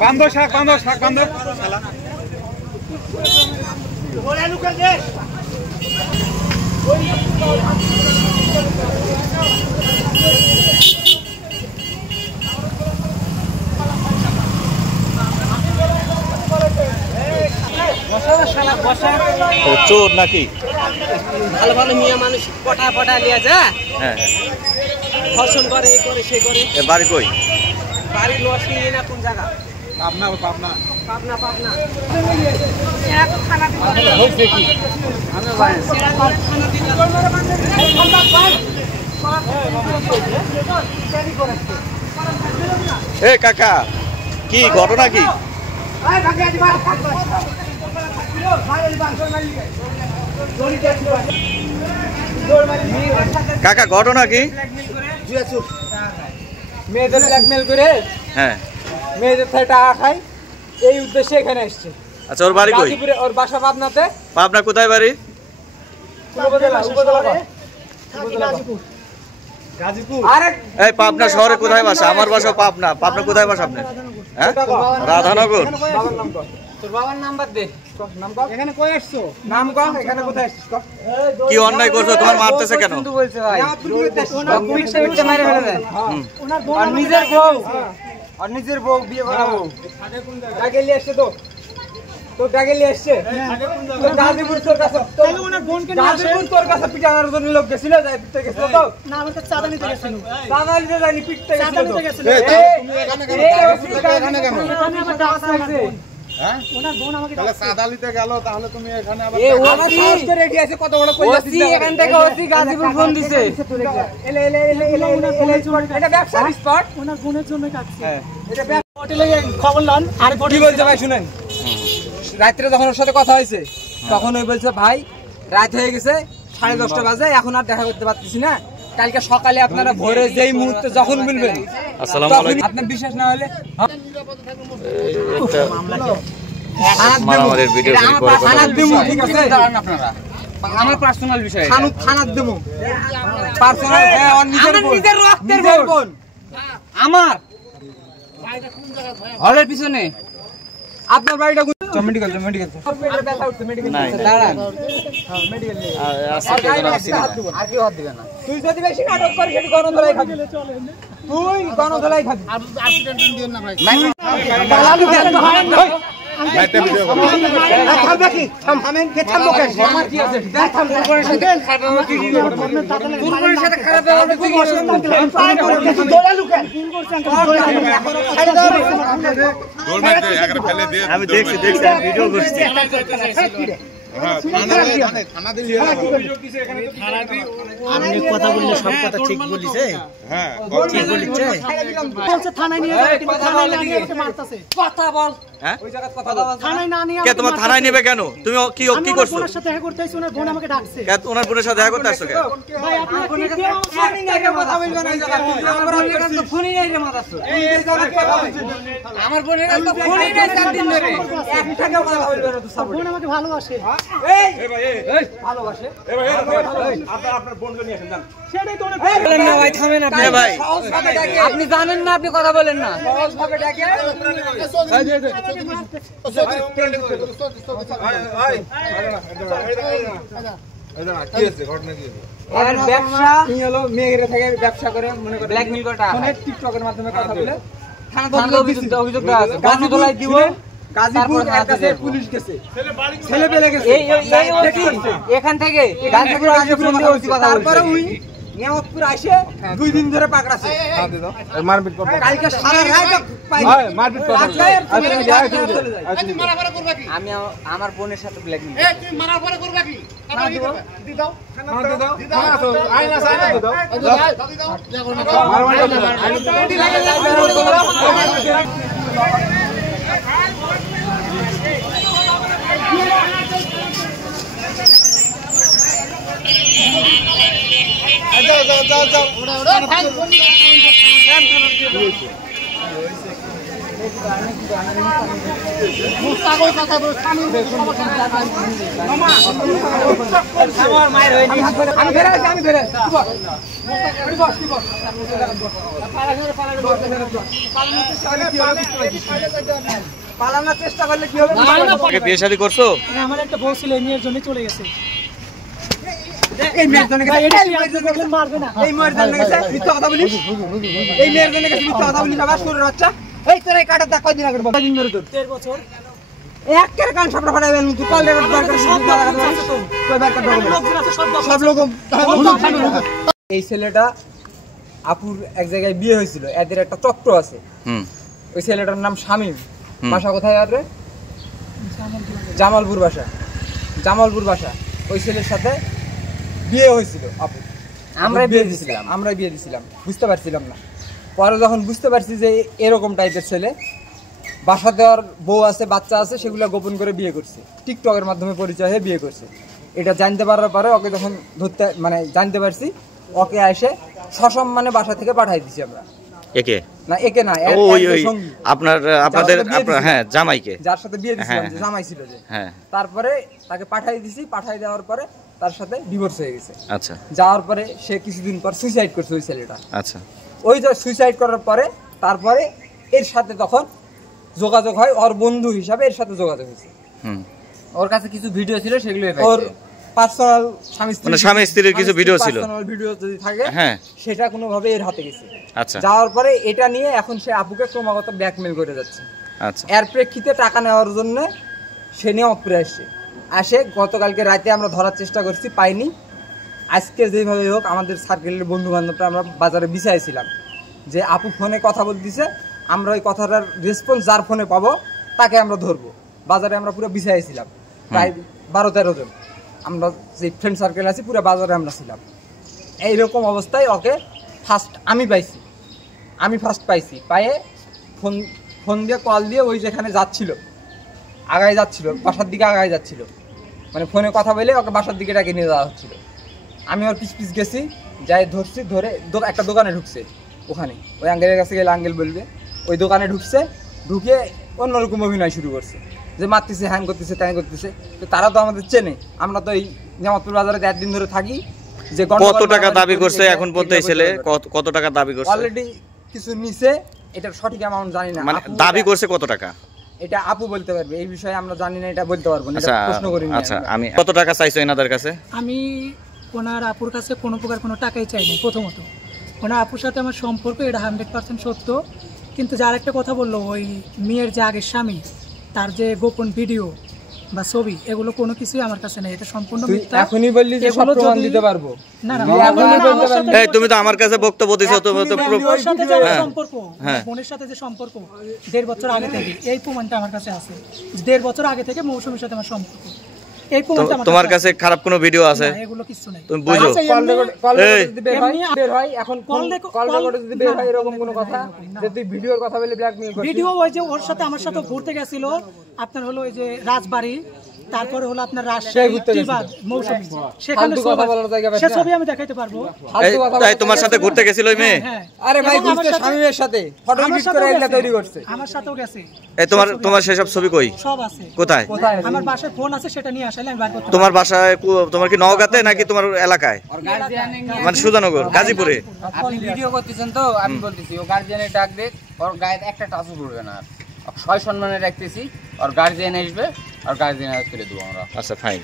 বান্ধব শাক বান্ধব চোর নাকি ভালো ভালো মিয়া মানুষ পটা লিয়া যা হ্যাঁ ফসল করে এই করে সে করে বাড়ি কই বাড়ি লসি না কোন জায়গা পাবনা এরা তো খানা দিতে হইছে কি আমি ভাই সেরা করে খানা দিতে এ কাকা কি ঘটনা কি কাকা ঘটনা কি মেয়েদের ব্ল্যাকমেল করে হ্যাঁ মেয়েদের থেকে টাকা খায় এই উদ্দেশ্যে এখানে আসছে আচ্ছা ওর বাড়ি কই ওর বাসা পাবনাতে পাবনা কোথায় বাড়ি গাজীপুর এই পাবনা শহরে কোথায় বাসা আমার বাসা পাবনা কোথায় বাসা আপনার হ্যাঁ রাধানগর তোর বাবার নাম্বার দে নাম কও এখানে কই আসছো নাম কও এখানে কোথায় আসছিস কও কি অন্যায় করছো তোমার মারতেছে কেন কিন্তু বলছে ভাই ওনার পিঠে মারে ফেলে দেয় ওনার বোন আর নিজের বউ বিয়ে করাবো আগে নিয়ে আসছে তো ডাকে নিয়ে আসছে তো গাজীপুর তোর কাছে তাহলে ওনার বোনকে নিয়ে আসে গাজীপুর তোর কাছে পিটানোর জন্য লোক গেছিল যাই পিটতে গেছিল তো না আমাকে চাঁদা নিতে গেছিল চাঁদা নিতে যায়নি পিটতে গেছিল তো তুমি এখানে কেন আমি আবার ডাকতে আছে হ্যাঁ ওনার বোন আমাকে তাহলে চাঁদা নিতে গেল তাহলে তুমি এখানে আবার এ আমার সাহস করে রেডি আছে কত বড় কই যাচ্ছে এখান থেকে ওসি গাজীপুর ফোন দিছে এলে এটা ব্যবসা স্পট ওনার বোনের জন্য কাটছে হ্যাঁ এটা হোটেলে খবর লন আর কি বলছে ভাই শুনেন রাত্রে যখন ওর সাথে কথা হয়েছে তখন ওই বলছে ভাই রাত হয়ে গেছে 10:30 বাজে এখন আর দেখা করতে পারতেছি না কালকে সকালে আপনারা ভোরে যেই মুহূর্তে যখন মিলবেন আসসালামু আলাইকুম আপনার বিশ্বাস না হলে মারামারির ভিডিও থানাত দেবো ঠিক আছে আপনারা আমার পার্সোনাল বিষয় থানাত দেবো পার্সোনাল ওর নিজের রক্তের বোন আমার হলের পিছনে আপনার বাড়িটা মেডিকেল দাঁড়ান মেডিকেল আগে হাত দিবেন না তুই যদি বেশি নাটক করিস সেটা গণধলাই খাবি তুই গণধলাই খাবি অ্যাক্সিডেন্ট দিও না ভাই লাইটটা ভিডিও করো থাম দেখি থামেন কে থামবো কেন আমার কি আছে দেখ থাম তোর সাথে খারাপ হবে কি তোর সাথে খারাপ হবে তুই দোলা লুকা দৌড় মারতে আগে ফেলে দে আমি দেখছি ভিডিও করছি থানা দিলি আপনি কথা বললে সব কথা ঠিক বলিছে হ্যাঁ ঠিক বলিছে বলছে থানায় নিয়ে যাবে কিন্তু থানায় নিয়ে আমাকে মারতাছে কথা বল হ্যাঁ ওই জায়গা কথা বল থানায় না নিয়ে কে তোমার থানায় নেবে কেন তুমি কি করছো ওনার সাথে দেখা করতে আইছি ওনার বোন আমাকে ডাকছে কে ওনার বোনের সাথে দেখা করতে আসছো কে ভাই আপনার বোনের কাছে আমি না কে কথা বলবো না এই জায়গা আমার বোনের কাছে তো ফোনই নাই রে মাদাছো এই জায়গা কথা বলছি আমার বোনের কাছে তো ফোনই নাই 4 দিন ধরে এক টাকা কথা বলবে না তো সব বোন আমাকে ভালোবাসে এই ভাই এই ভালোবাসে এই ভাই আপনার বোনকে নিয়ে আসেন যান সেটাই তো বলেন না ভাই থামেন আপনি ভাই আপনি জানেন না আপনি কথা বলেন না সহজ ভাবে ডাকে ব্যবসা হলো মেয়েরা থেকে ব্যবসা করে মনে করে ব্ল্যাকমেল করে টাকা টিকটকের মাধ্যমে কথা বলে থানা অভিযোগ দেওয়া আছে গণধোলাই দিব গাজীপুর কাছে পুলিশ গেছে ছেলে পেলে গেছে এখান থেকে গাজীপুর আগে ফোন দিয়ে ওসি কথা বলছে তারপরে ওই নিয়ামতপুর আসে 2 দিন ধরে পাকড়াছে মারপিট করবে কালকে সারা রাত ভাই মারপিট করবে আমি আমার বোনের সাথে ব্ল্যাকমেল তুই মারার পরে করবা কি দি দাও আইনা সাইনা দাও আমার মায়ের হয়নি আমি ধরে আছি আমি ধরে পালানোর চেষ্টা করলে কি হবে আগে বিয়ে শাদী করছো? আমার একটা বউ ছিল এই মেয়ের জন্য চলে গেছে। এই মেয়ের জন্য মারবে না। এই মেয়ের জন্য গেছে মিথ্যা কথা বলিস এই মেয়ের জন্য গেছে মিথ্যা কথা বলিস আবার শুরু বাচ্চা এই তোর এই কাটা দেখ কয়দিন আগে কয়দিন ধরে তোর 13 বছর একের কান সাপড়া ফাটাইবেন তুই কল রেকর্ড দরকার সব কই বার করতে লোকজন আছে সব লোক এই ছেলেটা আপুর এক জায়গায় বিয়ে হয়েছিল এদের একটা চক্র আছে ওই ছেলেটার নাম শামীম বাসা কোথায় আর রে জামালপুর বাসা ওই ছেলের সাথে বিয়ে হয়েছিল আপু আমরা বিয়ে দিছিলাম বুঝতে পারছিলাম না পরে যখন বুঝতে পারছি যে এরকম টাইপের ছেলে বাসা দেওয়ার বউ আছে বাচ্চা আছে সেগুলো গোপন করে বিয়ে করছে টিকটকের মাধ্যমে পরিচয় হয়ে বিয়ে করছে এটা জানতে পারার পরে ওকে যখন ধরতে মানে জানতে পারছি ওকে এসে সসম্মানে বাসা থেকে পাঠাই দিছি আমরা একে না আপনাদের হ্যাঁ জামাইকে যার সাথে বিয়ে দিছিলাম যে জামাই ছিল যে তারপরে তাকে পাঠাই দিছি পাঠাই দেওয়ার পরে তার সাথে ডিভোর্স হয়ে গেছে আচ্ছা যাওয়ার পরে সে কিছুদিন পর সুইসাইড করছে ওই ছেলেটা আচ্ছা ওই যে সুইসাইড করার পরে তারপরে এর সাথে তখন যোগাযোগ হয় ওর বন্ধু হিসাবে এর সাথে যোগাযোগ হয়েছে ওর কাছে কিছু ভিডিও ছিল সেগুলো ওর পার্সোনাল স্বামী স্ত্রীর কিছু ভিডিও ছিল ভিডিও যদি থাকে সেটা কোনোভাবে এর হাতে গেছে আচ্ছা যাওয়ার পরে এটা নিয়ে এখন সে আপুকে ক্রমাগত ব্ল্যাকমেল করে যাচ্ছে আচ্ছা এর প্রেক্ষিতে টাকা নেওয়ার জন্য সে নিয়মপুরে আসে গতকালকে রাতে আমরা ধরার চেষ্টা করছি পাইনি আজকে যেভাবে হোক আমাদের সার্কেলের বন্ধু বান্ধবরা আমরা বাজারে বিছাইছিলাম যে আপু ফোনে কথা বলতেছে আমরা ওই কথাটার রেসপন্স যার ফোনে পাবো তাকে আমরা ধরবো বাজারে আমরা পুরো বিছাইছিলাম প্রায় 12-13 জন আমরা যে ফ্রেন্ড সার্কেল আছি পুরো বাজারে আমরা ছিলাম এইরকম অবস্থায় ওকে আমি ফার্স্ট পাইছি পায়ে ফোন দিয়ে কল দিয়ে ওই যেখানে যাচ্ছিল বাসার দিকে আগায় যাচ্ছিল মানে ফোনে কথা বলে ওকে বাসার দিকে ডাকে নিয়ে যাওয়া হচ্ছিল আমি ওর পিছ গেছি যাই ধরছি ধরে একটা দোকানে ঢুকছে ওখানে ওই আঙ্কেলের কাছে গেলে আঙ্কেল বলবে ওই দোকানে ঢুকে অন্যরকম অভিনয় শুরু করছে যে মারতেছে হ্যাং করতেছে ত্যাং করতেছে তো তারা তো আমাদের চেনে আমরা তো এই জামালপুর বাজারে 1 দিন ধরে থাকি যে কত টাকা দাবি করছে এখন বলতে এই ছেলে কত টাকা দাবি করছে অলরেডি কিছু নিছে এটার সঠিক অ্যামাউন্ট জানি না মানে দাবি করছে কত টাকা এটা আপু বলতে পারবে এই বিষয়ে আমরা জানি না এটা বলতে পারবো না আচ্ছা প্রশ্ন করি না আচ্ছা আমি কত টাকা চাইছো এনাদের কাছে আমি ওনার আপুর কাছে কোনো প্রকার কোনো টাকাই চাইনি প্রথমত ওনার আপুর সাথে আমার সম্পর্ক এটা 100% সত্য কিন্তু যার একটা কথা বললো ওই মেয়ের যে আগের স্বামী তার যে গোপন ভিডিও বা ছবি এগুলো কোনো কিছুই আমার কাছে নেই এটা সম্পূর্ণ মিথ্যা এখনই বললি যে সব প্রমাণ দিতে পারবো না এই তুমি তো আমার কাছে বক্তব্য দিছো তুমি তো ওর সাথে যে সম্পর্ক বোনের সাথে যে সম্পর্ক 1.5 বছর আগে থেকে এই প্রমাণটা আমার কাছে আছে 1.5 বছর আগে থেকে মৌসুমীর সাথে আমার সম্পর্ক এই প্রমাণটা তোমার কাছে খারাপ কোনো ভিডিও আছে এগুলো কিছু নাই তুমি বুঝো কল রেকর্ড যদি বের হয় এখন কল রেকর্ড যদি বের হয় এরকম কোনো কথা যে তুই ভিডিওর কথা বলে ব্ল্যাকমেল করছিস ভিডিও ওই যে ওর সাথে আমার সাথে ঘুরতে গেছিল আপনার হলো ওই যে রাজবাড়ি তারপরে হলো আপনার রাজশাহী মৌসুমী সেখানে সে ছবি আমি দেখাইতে পারবো তাই তোমার সাথে ঘুরতে গেছিল ওই মেয়ে আরে ভাই ঘুরতে স্বামীর সাথে ফটো এডিট করে এগুলা তৈরি করছে আমার সাথেও গেছে এই তোমার সেই সব ছবি কই সব আছে কোথায় আমার বাসায় ফোন আছে সেটা নিয়ে আসলে আমি বার করতে তোমার বাসায় তোমার কি নওগাঁতে নাকি তোমার এলাকায় মানে সুজানগর গাজীপুরে আপনি ভিডিও করতেছেন তো আমি বলতেছি ও গার্জিয়ানের ডাক দেখ ওর গায়ে একটা টাচও পড়বে না সয় সম্মানে রাখতেছি আর গার্জিয়ান আসবে আর গার্জিয়ান তুলে দেবো আমরা আচ্ছা ফাইন